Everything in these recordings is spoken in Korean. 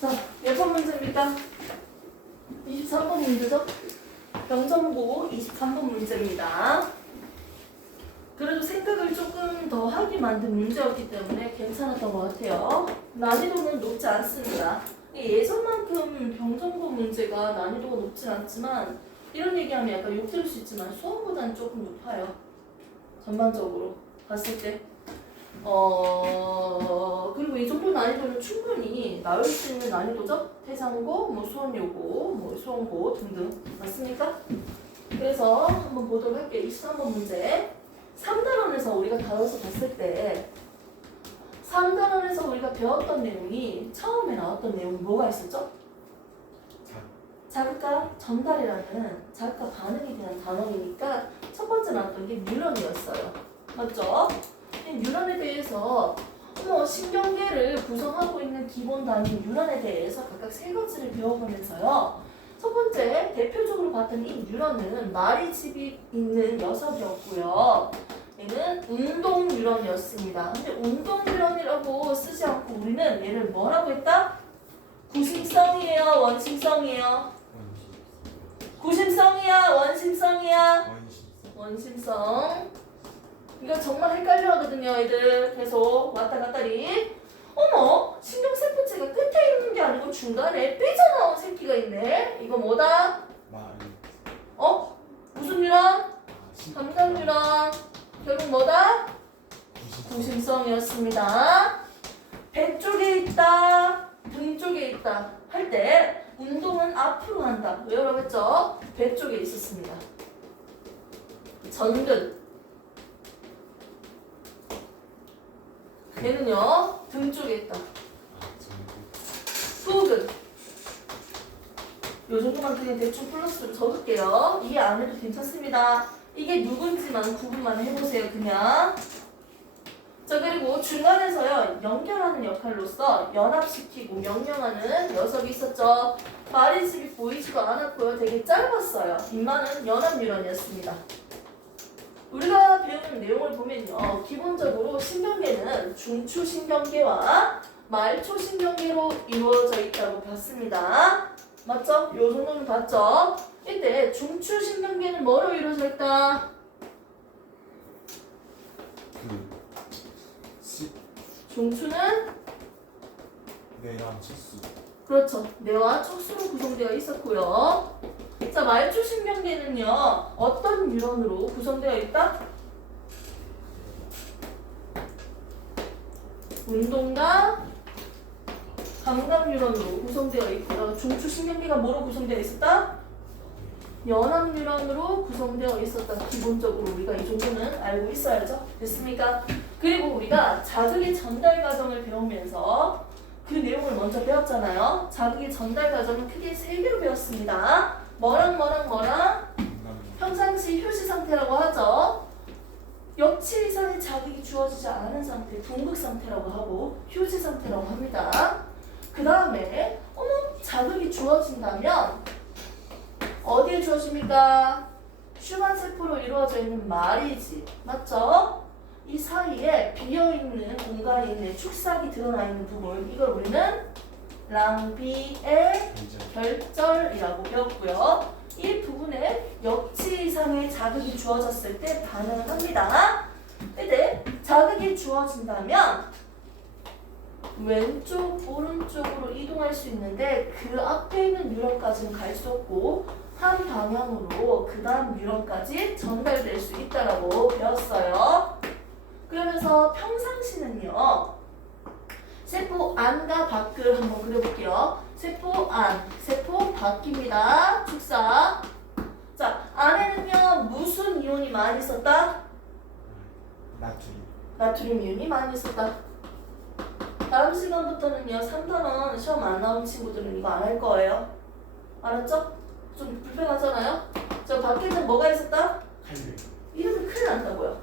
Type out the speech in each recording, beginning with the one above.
자, 몇 번 문제입니까? 23번 문제죠? 영정고 23번 문제입니다. 그래도 생각을 조금 더 하게 만든 문제였기 때문에 괜찮았던 것 같아요. 난이도는 높지 않습니다. 예전만큼 병정고 문제가 난이도가 높진 않지만 이런 얘기하면 약간 욕 들을 수 있지만 수험보다는 조금 높아요. 전반적으로 봤을 때. 그리고 이 정도 난이도는 충분히 나올 수 있는 난이도죠? 태상고, 뭐 수원여고, 뭐 수원고 등등. 맞습니까? 그래서 한번 보도록 할게요. 23번 문제. 3단원에서 우리가 다뤄서 봤을 때 3단원에서 우리가 배웠던 내용이 처음에 나왔던 내용이 뭐가 있었죠? 자극과 전달이라는 자극과 반응에 대한 단원이니까 첫 번째 나왔던 게 뉴런이었어요. 맞죠? 이 뉴런에 대해서 신경계를 구성하고 있는 기본 단위 뉴런에 대해서 각각 세 가지를 배워보면서요. 첫 번째 대표적으로 봤던 이 뉴런은 마리집이 있는 녀석이었고요. 얘는 운동 뉴런이었습니다. 근데 운동 뉴런이라고 쓰지 않고 우리는 얘를 뭐라고 했다? 구심성이에요, 원심성이에요? 구심성이야, 원심성이야? 원심성. 이거 정말 헷갈려 하거든요, 애들. 계속 왔다 갔다리. 어머, 신경세포체가 끝에 있는 게 아니고 중간에 삐져나온 새끼가 있네. 이거 뭐다? 무슨 뉴런? 감각 뉴런. 결국 뭐다? 구심성이었습니다. 배 쪽에 있다, 등 쪽에 있다 할 때 운동은 앞으로 한다. 왜라고 했죠? 배 쪽에 있었습니다. 전근. 얘는요, 등 쪽에 있다. 후근. 요 정도만 그냥 대충 플러스로 적을게요. 이해 안 해도 괜찮습니다. 이게 누군지만 구분만 해보세요, 그냥. 자, 그리고 중간에서요, 연결하는 역할로서 연합시키고 명령하는 녀석이 있었죠. 마리집이 보이지도 않았고요. 되게 짧았어요. 빈만은 연합뉴런이었습니다. 우리가 배우는 내용을 보면요, 기본적으로 신경계는 중추신경계와 말초신경계로 이루어져 있다고 봤습니다. 맞죠? 요 정도는 봤죠? 이때 중추신경계는 뭐로 이루어져 있다? 중추는 뇌랑 척수. 그렇죠. 뇌와 척수로 구성되어 있었고요. 자, 말초신경계는요, 어떤 뉴런으로 구성되어 있다? 운동과 감각 뉴런으로 구성되어 있고요. 중추신경계가 뭐로 구성되어 있었다? 연합 뉴런으로 구성되어 있었다. 기본적으로 우리가 이 정도는 알고 있어야죠. 됐습니까? 그리고 우리가 자극의 전달 과정을 배우면서 그 내용을 먼저 배웠잖아요. 자극의 전달 과정은 크게 세 개로 배웠습니다. 뭐랑 평상시 휴지 상태라고 하죠. 역치 이상의 자극이 주어지지 않은 상태, 둥극 상태라고 하고 휴지 상태라고 합니다. 그 다음에 자극이 주어진다면 어디에 주어집니까? 슈만세포로 이루어져 있는 마리지, 맞죠? 이 사이에 비어있는 공간이 있는 축삭이 드러나 있는 부분, 이걸 우리는 랑비의 결절이라고 배웠고요. 이 부분에 역치 이상의 자극이 주어졌을 때 반응을 합니다. 근데 자극이 주어진다면 왼쪽, 오른쪽으로 이동할 수 있는데 그 앞에 있는 뉴런까지는 갈 수 없고 한 방향으로 그 다음 뉴런까지 전달될 수 있다고 배웠어요. 그러면서 평상시는요, 세포 안과 밖을 한번 그려볼게요. 세포 안, 세포 밖입니다. 축사. 자, 안에는요 무슨 이온이 많이 있었다? 나트륨 이온이 많이 있었다. 다음 시간부터는요 3단원 시험 안 나온 친구들은 이거 안 할 거예요. 알았죠? 좀 불편하잖아요? 저 밖에는 뭐가 있었다? 이러면 큰일 난다고요.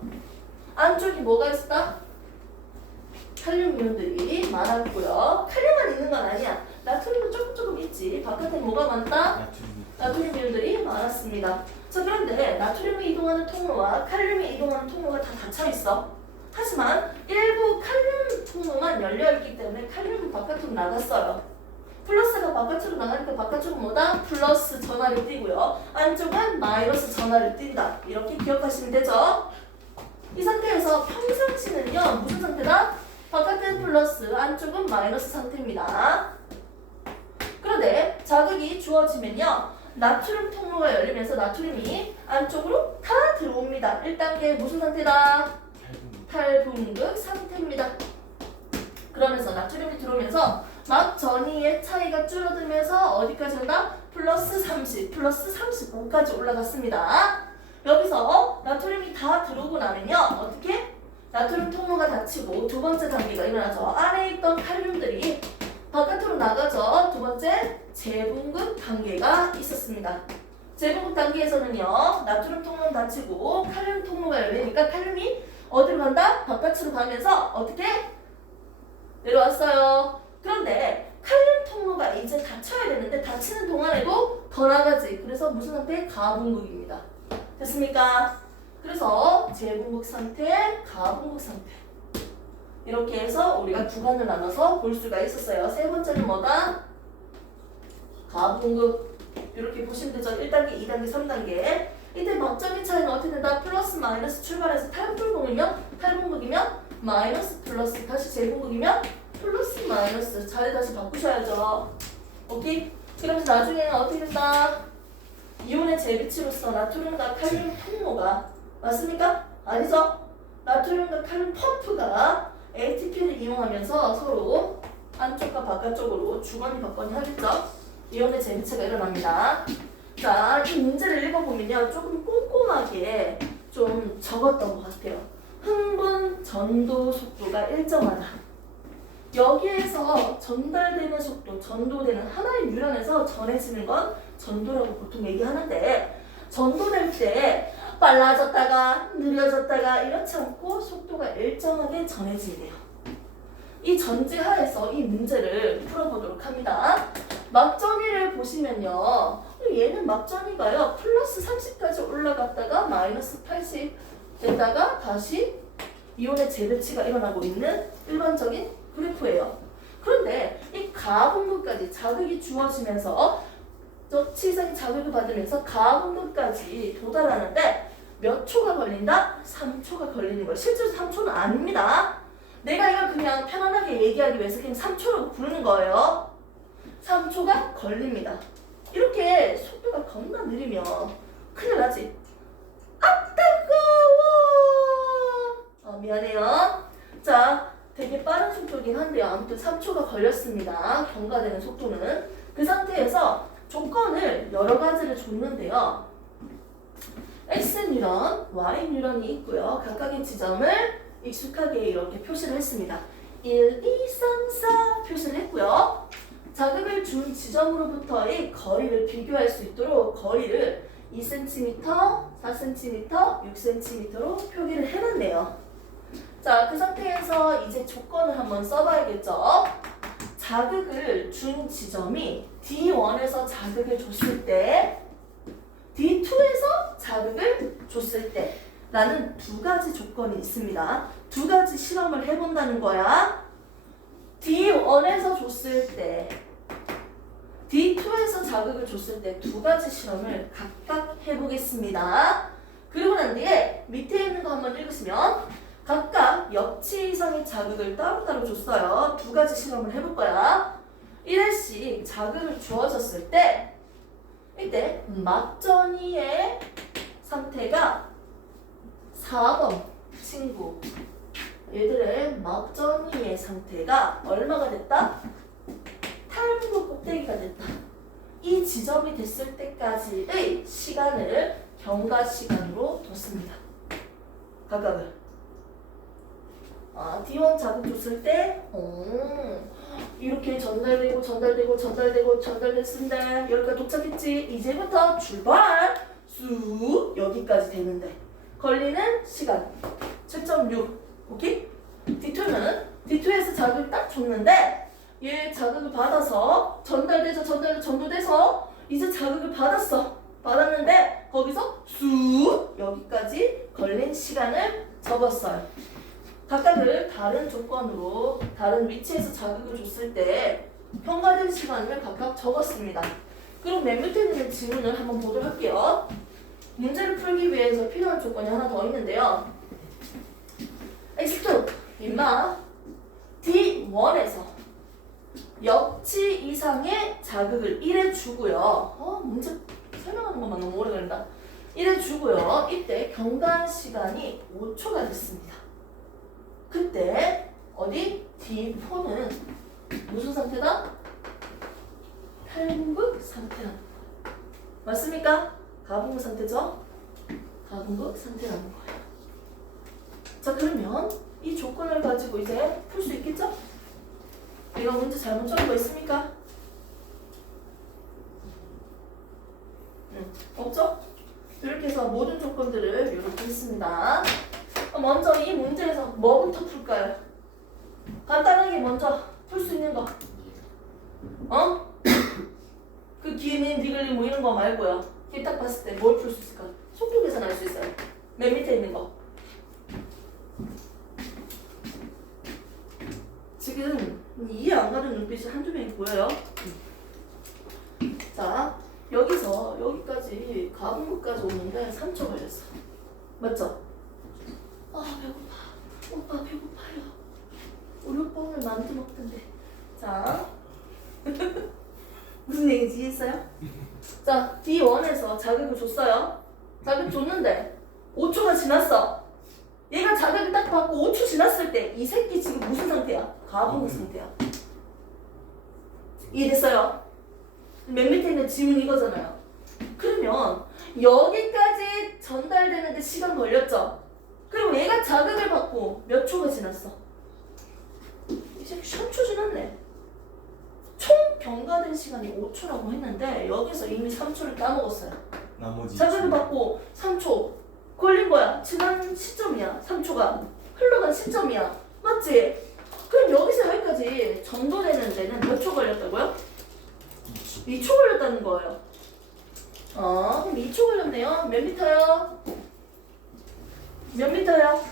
안쪽이 뭐가 있었다? 칼륨 이온들이 많았고요. 칼륨만 있는 건 아니야. 나트륨도 조금 있지. 바깥에 뭐가 많다? 나트륨 이온들이 많았습니다. 자, 그런데 나트륨이 이동하는 통로와 칼륨이 이동하는 통로가 다 닫혀 있어. 하지만 일부 칼륨 통로만 열려 있기 때문에 칼륨은 바깥으로 나갔어요. 플러스가 바깥으로 나가니까 바깥쪽은 뭐다? 플러스 전화를 띄고요. 안쪽은 마이너스 전화를 띈다. 이렇게 기억하시면 되죠? 이 상태에서 평상시는요. 무슨 상태다? 바깥은 플러스, 안쪽은 마이너스 상태입니다. 그런데 자극이 주어지면요. 나트륨 통로가 열리면서 나트륨이 안쪽으로 다 들어옵니다. 1단계 무슨 상태다? 탈분극 상태입니다. 그러면서 나트륨이 들어오면서 막 전이의 차이가 줄어들면서 어디까지 온다? 플러스 30, 플러스 35까지 올라갔습니다. 여기서 나트륨이 다 들어오고 나면요. 어떻게? 나트륨 통로가 닫히고 두 번째 단계가 일어나죠. 안에 있던 칼륨들이 바깥으로 나가죠. 두 번째 재분극 단계가 있었습니다. 재분극 단계에서는요. 나트륨 통로는 닫히고 칼륨 통로가 열리니까 칼륨이 어디로 간다? 바깥으로 가면서 어떻게? 내려왔어요. 그런데 칼륨 통로가 이제 닫혀야 되는데 닫히는 동안에도 더 나가지. 그래서 무슨 상태? 가분극입니다. 됐습니까? 그래서 재분극 상태, 가분극 상태. 이렇게 해서 우리가 구간을 나눠서 볼 수가 있었어요. 세 번째는 뭐다? 가분극. 이렇게 보시면 되죠. 1단계, 2단계, 3단계. 이때 막점인 차이는 어떻게 된다? 플러스 마이너스 출발해서 탈분극이면 마이너스 플러스, 다시 재분극이면 플러스 마이너스. 자리 다시 바꾸셔야죠. 오케이? 그러면서 나중에는 어떻게 된다? 이온의 재배치로서 나트륨과 칼륨 통로가 맞습니까? 아니죠? 나트륨과 칼륨 펌프가 ATP를 이용하면서 서로 안쪽과 바깥쪽으로 주거니 받거니 하겠죠? 이온의 재배치가 일어납니다. 자, 이 문제를 읽어보면요. 조금 꼼꼼하게 좀 적었던 것 같아요. 흥분 전도 속도가 일정하다. 여기에서 전달되는 속도, 전도되는 하나의 뉴런에서 전해지는 건 전도라고 보통 얘기하는데 전도될 때 빨라졌다가 느려졌다가 이렇지 않고 속도가 일정하게 전해진대요. 이 전제하에서 이 문제를 풀어보도록 합니다. 막전이를 보시면요. 얘는 막전이가요. 플러스 30까지 올라갔다가 마이너스 80 됐다가 다시 이온의 재배치가 일어나고 있는 일반적인 그래프예요. 그런데 이 가분극까지 자극이 주어지면서 치상이 자극을 받으면서 가분극까지 도달하는데 몇 초가 걸린다? 3초가 걸리는 거예요. 실제로 3초는 아닙니다. 내가 이걸 그냥 편안하게 얘기하기 위해서 그냥 3초라고 부르는 거예요. 3초가 걸립니다. 이렇게 속도가 겁나 느리면 큰일 나지. 아 뜨거워. 미안해요. 자, 되게 빠른 속도긴 한데요. 아무튼 3초가 걸렸습니다. 경과되는 속도는. 그 상태에서 조건을 여러 가지를 줬는데요. X 뉴런, Y 뉴런이 있고요. 각각의 지점을 익숙하게 이렇게 표시를 했습니다. 1, 2, 3, 4 표시를 했고요. 자극을 준 지점으로부터의 거리를 비교할 수 있도록 거리를 2cm, 4cm, 6cm로 표기를 해놨네요. 자, 그 상태에서 이제 조건을 한번 써봐야겠죠. 자극을 준 지점이 D1에서 자극을 줬을 때, D2에서 자극을 줬을 때 라는 두 가지 조건이 있습니다. 두 가지 실험을 해본다는 거야. D1에서 줬을 때, D2에서 자극을 줬을 때 두 가지 실험을 각각 해보겠습니다. 그리고 난 뒤에 밑에 있는 거 한번 읽으시면 각각 역치 이상의 자극을 따로따로 줬어요. 두 가지 실험을 해볼 거야. 1회씩 자극을 주어졌을 때 이때 막전이의 상태가 4번 친구 얘들의 막전이의 상태가 얼마가 됐다? 탈분극 꼭대기가 됐다. 이 지점이 됐을 때까지의 시간을 경과 시간으로 뒀습니다. 각각을. D1 자극 줬을 때 이렇게 전달됐습니다. 여기까지 도착했지. 이제부터 출발! 쑥 여기까지 되는데 걸리는 시간 7.6. 오케이? D2에서 자극을 딱 줬는데 얘 자극을 받아서 전도돼서 이제 자극을 받았는데 거기서 쑥 여기까지 걸린 시간을 적었어요. 각각을 다른 조건으로 다른 위치에서 자극을 줬을 때 경과된 시간을 각각 적었습니다. 그럼 맨 밑에 있는 질문을 한번 보도록 할게요. 문제를 풀기 위해서 필요한 조건이 하나 더 있는데요. X2 임마 D1에서 역치 이상의 자극을 1에 주고요. 문제 설명하는 것만 너무 오래 걸린다. 1에 주고요. 이때 경과한 시간이 5초가 됐습니다. 그때 어디 D4는 무슨 상태다? 탈분극 상태라는 거예요. 맞습니까? 가분극 상태죠? 가분극 상태라는 거예요. 자, 그러면 이 조건을 가지고 이제 풀 수 있겠죠? 내가 문제 잘못 적은 거 있습니까? 없죠? 이렇게 해서 모든 조건들을 이렇게 했습니다. 먼저 이 문제에서 뭐부터 풀까요? 간단하게 먼저 풀 수 있는 거. 그 기린, 디글린 뭐 이런 거 말고요. 이렇게 딱 봤을 때 뭘 풀 수 있을까? 속도 계산할 수 있어요. 맨 밑에 있는 거. 지금 이해 안 가는 눈빛이 한두 명이 보여요. 자, 여기서 여기까지 가분극까지 오는데 3초 걸렸어. 맞죠? 아, 배고파. 오빠 배고파요. 우리 오빠 오늘 만두 먹던데. 자, 무슨 얘기인지 이해했어요? 자, D1에서 자극을 줬어요. 자극 줬는데 5초가 지났어. 얘가 자극을 딱 받고 5초 지났을 때 이 새끼 지금 무슨 상태야? 가분극 상태야. 이해됐어요? 맨 밑에 있는 질문 이거잖아요. 그러면 여기까지 전달되는데 시간 걸렸죠? 그럼 얘가 자극을 받고 몇 초가 지났어? 이제 3초 지났네. 총 경과된 시간이 5초라고 했는데 여기서 이미 3초를 까먹었어요. 나머지 자극을 받고 3초 걸린 거야. 지난 시점이야. 3초가 흘러간 시점이야. 맞지? 그럼 여기서 여기까지 전도되는 데는 몇 초 걸렸다고요? 2초 걸렸다는 거예요. 그럼 2초 걸렸네요. 몇 미터요? 몇 미터요?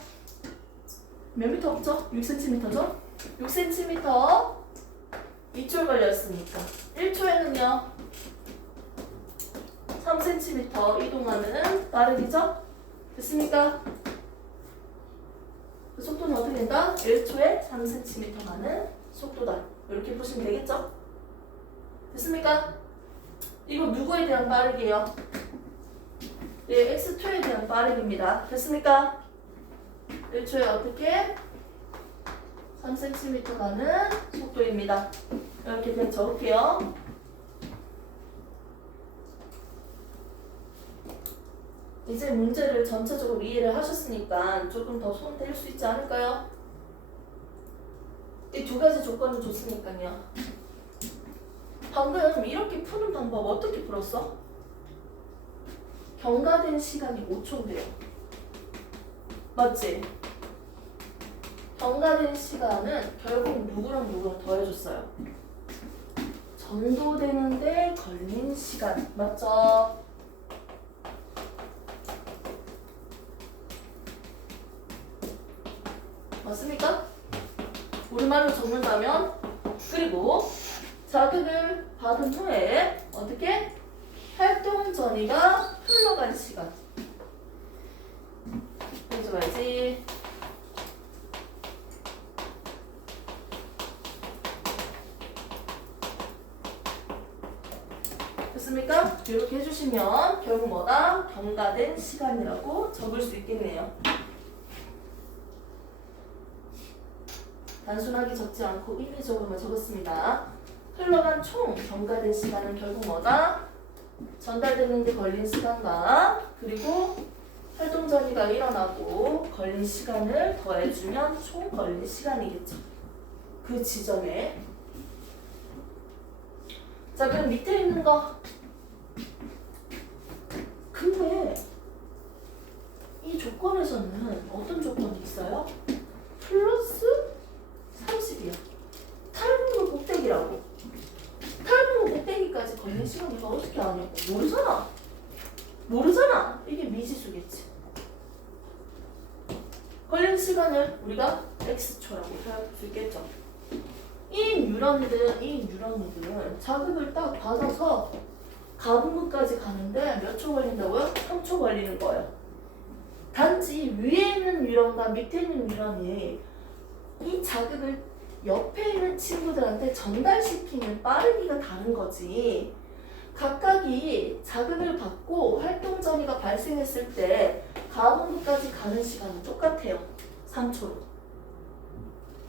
몇 미터 없죠? 6cm죠? 6cm 2초 걸렸으니까 1초에는요 3cm 이동하는 빠르기죠? 됐습니까? 그 속도는 어떻게 된다? 1초에 3cm 가는 속도다. 이렇게 보시면 되겠죠? 됐습니까? 이거 누구에 대한 빠르기예요? 예, x2에 대한 빠르기입니다. 됐습니까? 1초에 어떻게? 3cm 가는 속도입니다. 이렇게 그냥 적을게요. 이제 문제를 전체적으로 이해를 하셨으니까 조금 더 손 댈 수 있지 않을까요? 이 두 가지 조건을 줬으니까요. 방금 이렇게 푸는 방법 어떻게 풀었어? 경과된 시간이 5초인데요. 맞지? 경과된 시간은 결국 누구랑 누구랑 더해줬어요. 전도되는데 걸린 시간. 맞죠? 맞습니까? 우리말로 적는다면 그리고 자극을 받은 후에 어떻게? 활동 전이가 흘러간 시간. 해줘야지. 됐습니까? 이렇게 해주시면 결국 뭐다? 경과된 시간이라고 적을 수 있겠네요. 단순하게 적지 않고 의미적으로만 적었습니다. 흘러간 총 경과된 시간은 결국 뭐다? 전달되는 데 걸린 시간과 그리고 활동 전이가 일어나고 걸린 시간을 더해주면 총 걸린 시간이겠죠. 그 지점에. 자, 그럼 밑에 있는 거. 근데 이 조건에서는 어떤 조건이 있어요? 플러스 30이야. 탈분극 꼭대기라고. 탈분극 꼭대기까지 걸린 시간 내가 어떻게 아냐고. 모르잖아. 모르잖아. 이게 미지수겠지. 걸린 시간을 우리가 x초라고 생각할 수 있겠죠. 이 뉴런들은 자극을 딱 받아서 가분부까지 가는데 몇 초 걸린다고요? 3초 걸리는 거예요. 단지 위에 있는 뉴런과 밑에 있는 뉴런이 이 자극을 옆에 있는 친구들한테 전달시키는 빠르기가 다른 거지. 각각이 자극을 받고 활동 전이가 발생했을 때 가분부까지 가는 시간은 똑같아요. 3초로.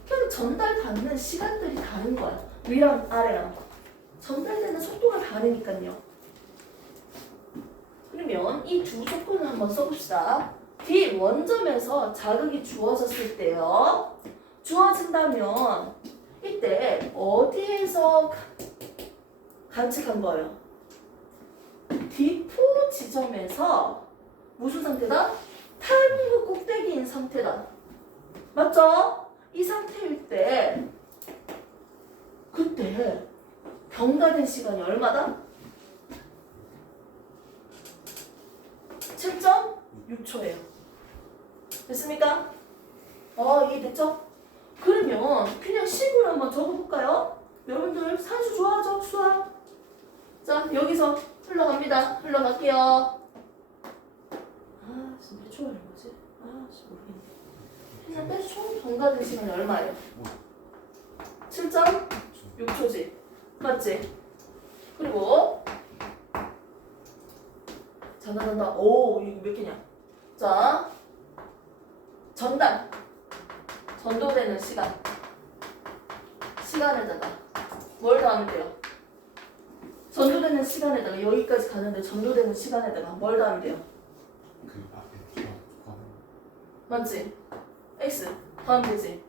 그냥 전달받는 시간들이 다른 거야. 위랑 아래랑. 전달되는 속도가 다르니까요. 그러면 이 두 조건을 한번 써봅시다. D 원점에서 자극이 주어졌을 때요. 주어진다면 이때 어디에서 관측한 거예요? D4 지점에서 무슨 상태다? 탈분부 꼭대기인 상태다. 맞죠? 이 상태일 때 그때 경과된 시간이 얼마다? 7.6초예요. 됐습니까? 이해됐죠? 그러면 그냥 식으로 한번 적어볼까요? 여러분들 산수 좋아하죠? 수학? 자, 여기서 흘러갑니다. 흘러갈게요. 지금 몇 초가 되는 거지? 모르겠네. 그냥 총 경과된 시간이 얼마예요? 7.6초지. 맞지? 그리고 전다. 이거 몇 개냐? 자, 전도되는 시간에다가 뭘 더하면 돼요? 전도되는 시간에다가 여기까지 가는데 전도되는 시간에다가 뭘 더하면 돼요? 그 앞에 T가 더하면 맞지? X 더하면 되지.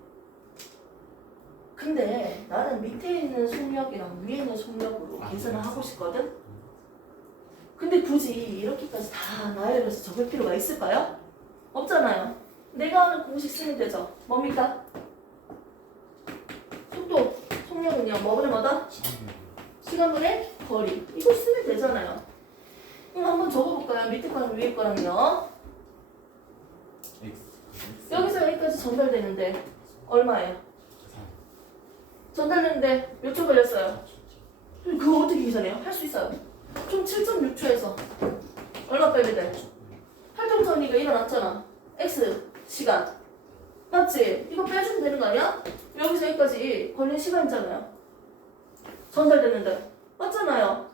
근데 나는 밑에 있는 속력이랑 위에 있는 속력으로 계산을 하고 싶거든? 근데 굳이 이렇게까지 다 나열해서 적을 필요가 있을까요? 없잖아요. 내가 하는 공식 쓰면 되죠. 뭡니까? 속도, 속력은요. 뭐보다? 시간분의 거리. 이거 쓰면 되잖아요. 그럼 한번 적어볼까요? 밑에 거랑 위에 거랑요. 여기서 여기까지 전달되는데 얼마예요? 전달되는데 몇 초 걸렸어요? 그거 어떻게 계산해요? 할 수 있어요. 총 7.6초에서 얼마 빼야 돼? 활동 전이가 일어났잖아. X 시간. 맞지? 이거 빼주면 되는 거 아니야? 여기서 여기까지 걸린 시간이잖아요. 전달됐는데. 맞잖아요.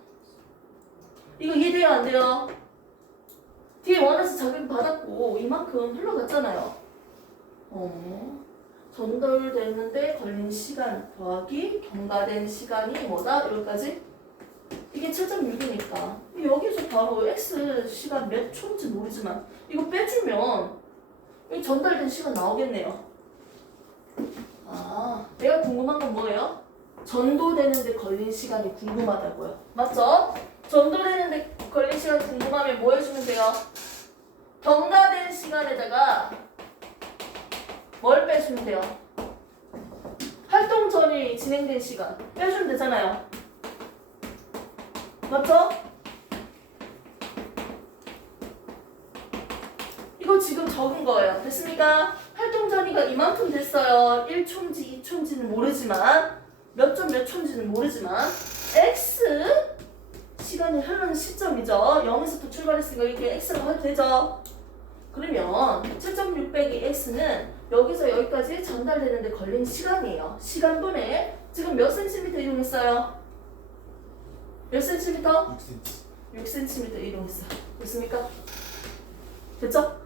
이거 이해돼요? 안 돼요? 뒤에 원에서 자극 받았고 이만큼 흘러갔잖아요. 전달됐는데 걸린 시간 더하기 경과된 시간이 뭐다? 여기까지? 이게 7.6이니까 여기서 바로 X 시간 몇 초인지 모르지만 이거 빼주면 이 전달된 시간 나오겠네요. 내가 궁금한 건 뭐예요? 전도되는데 걸린 시간이 궁금하다고요. 맞죠? 전도되는데 걸린 시간이 궁금하면 뭐 해주면 돼요? 경과된 시간에다가 뭘 빼주면 돼요? 활동 전이 진행된 시간 빼주면 되잖아요. 맞죠? 이거 지금 적은 거예요. 됐습니까? 활동 전이가 이만큼 됐어요. 1초인지 2초인지는 모르지만 몇 초인지는 모르지만 X 시간이 흐르는 시점이죠. 0에서부터 출발했으니까 이렇게 X라고 해도 되죠. 그러면 7.6 빼기 X는 여기서 여기까지 전달되는데 걸린 시간이에요. 시간분에 지금 몇 센티미터 이동했어요? 몇 센티미터? 6cm 이동했어요. 됐습니까? 됐죠?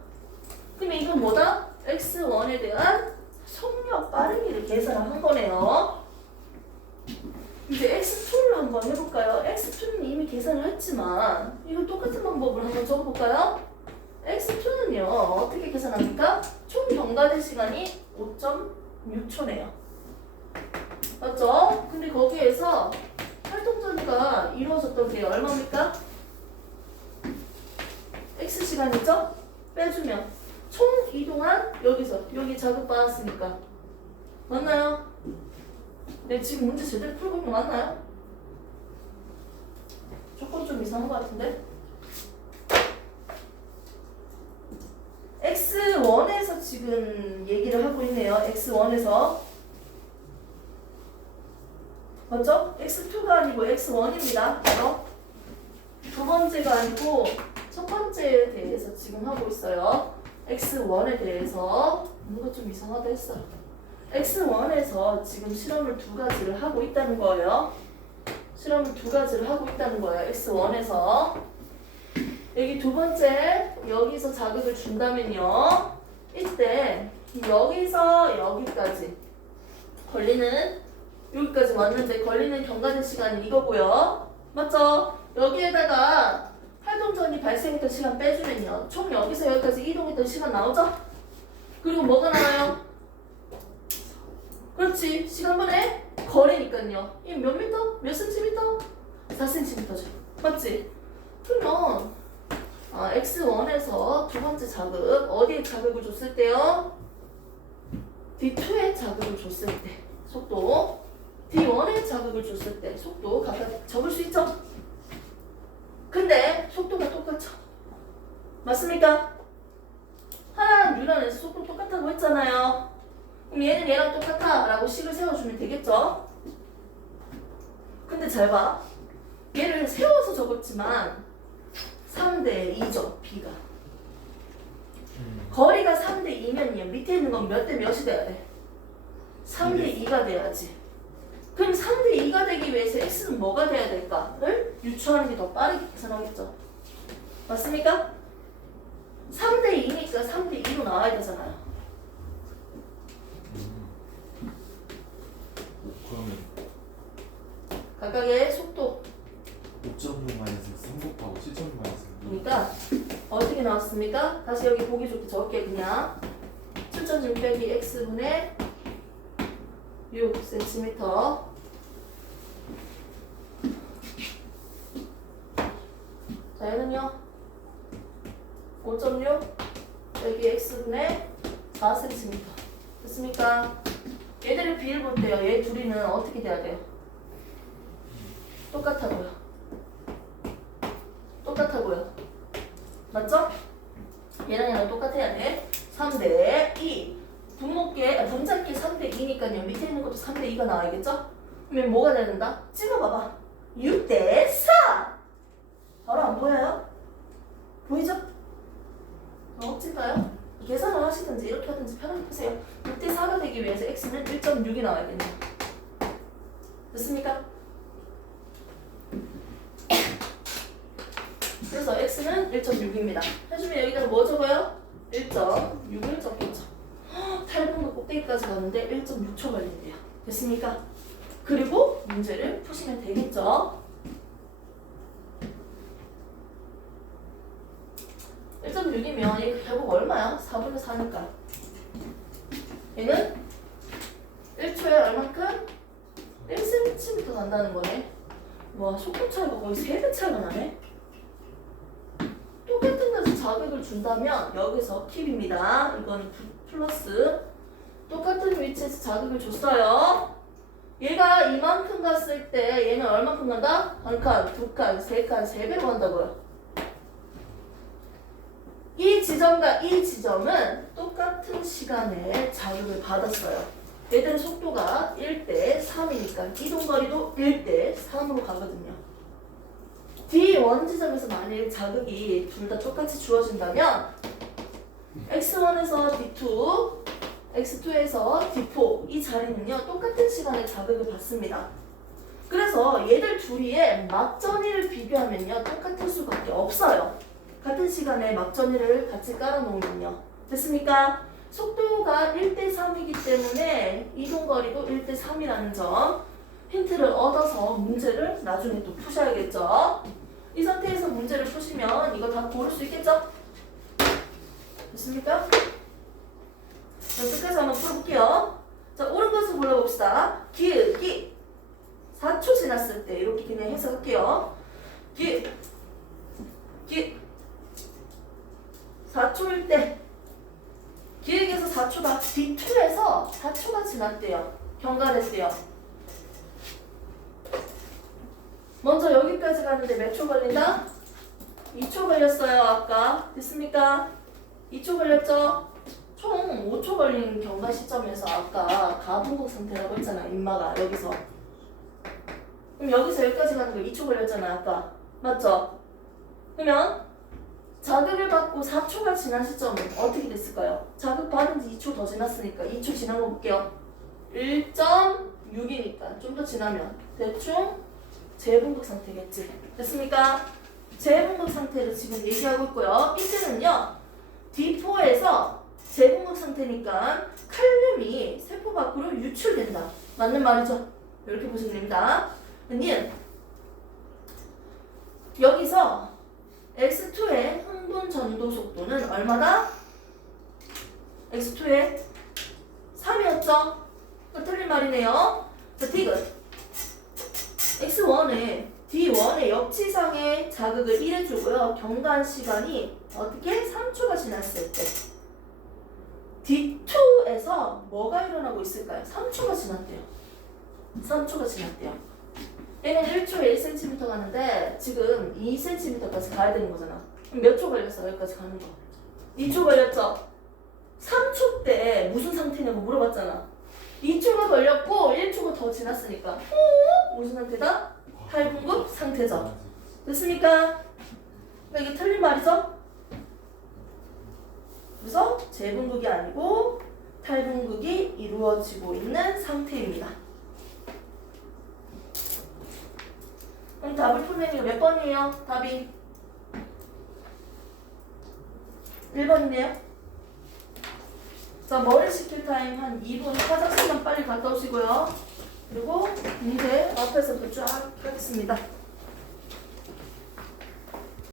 그러면 이건 뭐다? X1에 대한 속력 빠르기를 계산을 한 거네요. 이제 X2를 한번 해볼까요? X2는 이미 계산을 했지만 이거 똑같은 방법을 한번 적어볼까요? X2는요 어떻게 계산합니까? 총 경과된 시간이 5.6초네요. 맞죠? 근데 거기에서 활동 전이가 이루어졌던 게 얼마입니까? X 시간이죠? 빼주면 총 이동한 여기서 여기 자극받았으니까 맞나요? 네, 지금 문제 제대로 풀고 있는 거 맞나요? 조금 좀 이상한 것 같은데? X1에서 지금 얘기를 하고 있네요. X1에서 맞죠? x2가 아니고 x1입니다. 바로 두 번째가 아니고 첫 번째에 대해서 지금 하고 있어요. x1에 대해서 뭔가 좀 이상하다 했어. x1에서 지금 실험을 두 가지를 하고 있다는 거예요. 실험을 두 가지를 하고 있다는 거예요. x1에서 여기 두 번째 여기서 자극을 준다면요. 이때 여기서 여기까지 걸리는 여기까지 왔는데 걸리는 경과된 시간이 이거고요. 맞죠? 여기에다가 활동전이 발생했던 시간 빼주면요. 총 여기서 여기까지 이동했던 시간 나오죠? 그리고 뭐가 나와요? 그렇지. 시간분의 거리니까요. 이 몇 미터? 몇 센티미터? 4cm죠. 맞지? 그러면 x1에서 두 번째 자극 어디에 자극을 줬을 때요? d2에 자극을 줬을 때 속도 d1에 자극을 줬을 때 속도 각각 적을 수 있죠? 근데 속도가 똑같죠? 맞습니까? 하나는 뉴런에서 속도 똑같다고 했잖아요. 그럼 얘는 얘랑 똑같아 라고 식을 세워주면 되겠죠? 근데 잘 봐. 얘를 세워서 적었지만 3대 2죠, b가. 거리가 3대 2면요. 밑에 있는 건 몇 대 몇이 돼야 돼? 3대 2가 돼야지. 그럼 3대 2가 되기 위해서 x는 뭐가 돼야 될까를 유추하는 게 더 빠르게 계산하겠죠. 맞습니까? 3대 2니까 3대 2로 나와야 되잖아요. 그러면 각각의 속도. 5.6 마이너스 3 곱하고 7.6 마이너스 그러니까 어떻게 나왔습니까? 다시 여기 보기 좋게 적을게. 그냥 7.6 빼기 x분의 6cm. 자, 얘는요 5.6 빼기 x분의 4cm. 됐습니까? 얘들의 비를 볼 때요. 얘 둘이는 어떻게 돼야 돼요? 똑같아고요. 똑같아고요. 맞죠? 얘랑 얘랑 똑같아야 돼. 3대 2. 분자끼 3대 2니까요. 밑에 있는 것도 3대 2가 나와야겠죠? 그러면 뭐가 돼야 된다? 찍어봐봐. 6대 4. 바로 안 보여요? 보이죠? 억지인가요? 계산을 하시든지 이렇게 하든지 편하게 보세요. 6대 4가 되기 위해서 x는 1.6이 나와야겠네요. 됐습니까? 그래서 x는 1.6입니다. 해주면 여기다가 뭐 적어요? 1.6을 적겠죠. 8분도 꼭대기까지 갔는데 1.6초 걸린대요. 됐습니까? 그리고 문제를 푸시면 되겠죠. 1.6이면 얘 결국 얼마야? 4분의 4니까. 얘는 1초에 얼만큼? 1cm 간다는 거네. 와, 속도 차이가 거의 3배 차이가 나네. 똑같은 데서 자극을 준다면 여기서 킵입니다. 이거는 플러스. 똑같은 위치에서 자극을 줬어요. 얘가 이만큼 갔을 때 얘는 얼만큼 간다? 한 칸, 두 칸, 세 칸, 3배로 간다고요. 이 지점과 이 지점은 똑같은 시간에 자극을 받았어요. 얘들의 속도가 1대 3이니까 이동거리도 1대 3으로 가거든요. D1 지점에서 만일 자극이 둘 다 똑같이 주어진다면 X1에서 D2, X2에서 D4 이 자리는요 똑같은 시간에 자극을 받습니다. 그래서 얘들 둘이의 막전이를 비교하면요 똑같을 수밖에 없어요. 같은 시간에 막전이를 같이 깔아놓으면요. 됐습니까? 속도가 1대 3이기 때문에 이동거리도 1대 3이라는 점 힌트를 얻어서 문제를 나중에 또 푸셔야겠죠. 이 상태에서 문제를 푸시면 이거 다 고를 수 있겠죠? 됐습니까? 자, 끝까지 한번 풀어볼게요. 자, 옳은 것을 골라봅시다. 기읍기 4초 지났을 때 이렇게 그냥 해석할게요. 기읍 4초일 때 기획에서 4초다. D2에서 4초가 지났대요. 경과됐대요. 먼저 여기까지 가는데 몇 초 걸린다? 2초 걸렸어요. 아까 됐습니까? 2초 걸렸죠? 총 5초 걸린 경과 시점에서 아까 가분곡 상태라고 했잖아. 인마가 여기서 그럼 여기서 여기까지 가는 거 2초 걸렸잖아 아까. 맞죠? 그러면 자극을 받고 4초가 지난 시점은 어떻게 됐을까요? 자극 받은 지 2초 더 지났으니까 2초 지난 거 볼게요. 1.6이니까 좀 더 지나면 대충 재분극 상태겠지. 됐습니까? 재분극 상태를 지금 얘기하고 있고요. 이때는요. D4에서 재분극 상태니까 칼륨이 세포 밖으로 유출된다. 맞는 말이죠? 이렇게 보시면 됩니다. 니은 여기서 X2의 흥분 전도 속도는 얼마다? X2의 3이었죠? 틀린 말이네요. 자, 디귿 X1에 D1의 역지상의 자극을 1 해주고요. 경과한 시간이 어떻게? 3초가 지났을 때 D2에서 뭐가 일어나고 있을까요? 3초가 지났대요. 3초가 지났대요. 얘는 1초에 1cm 가는데 지금 2cm까지 가야 되는 거잖아. 그럼 몇 초 걸렸어? 여기까지 가는 거. 2초 걸렸죠? 3초 때 무슨 상태냐고 물어봤잖아. 2초가 걸렸고 1초가 더 지났으니까 무슨 상태다? 탈분급 상태죠. 됐습니까? 그러니까 이게 틀린 말이죠? 그래서 재분극이 아니고 탈분극이 이루어지고 있는 상태입니다. 그럼 답을 풀면 몇 번이에요? 답이 1번이네요. 자, 머리 식힐 타임 한 2분 화장실만 빨리 갔다 오시고요. 그리고 문제 앞에서부터 쫙 하겠습니다.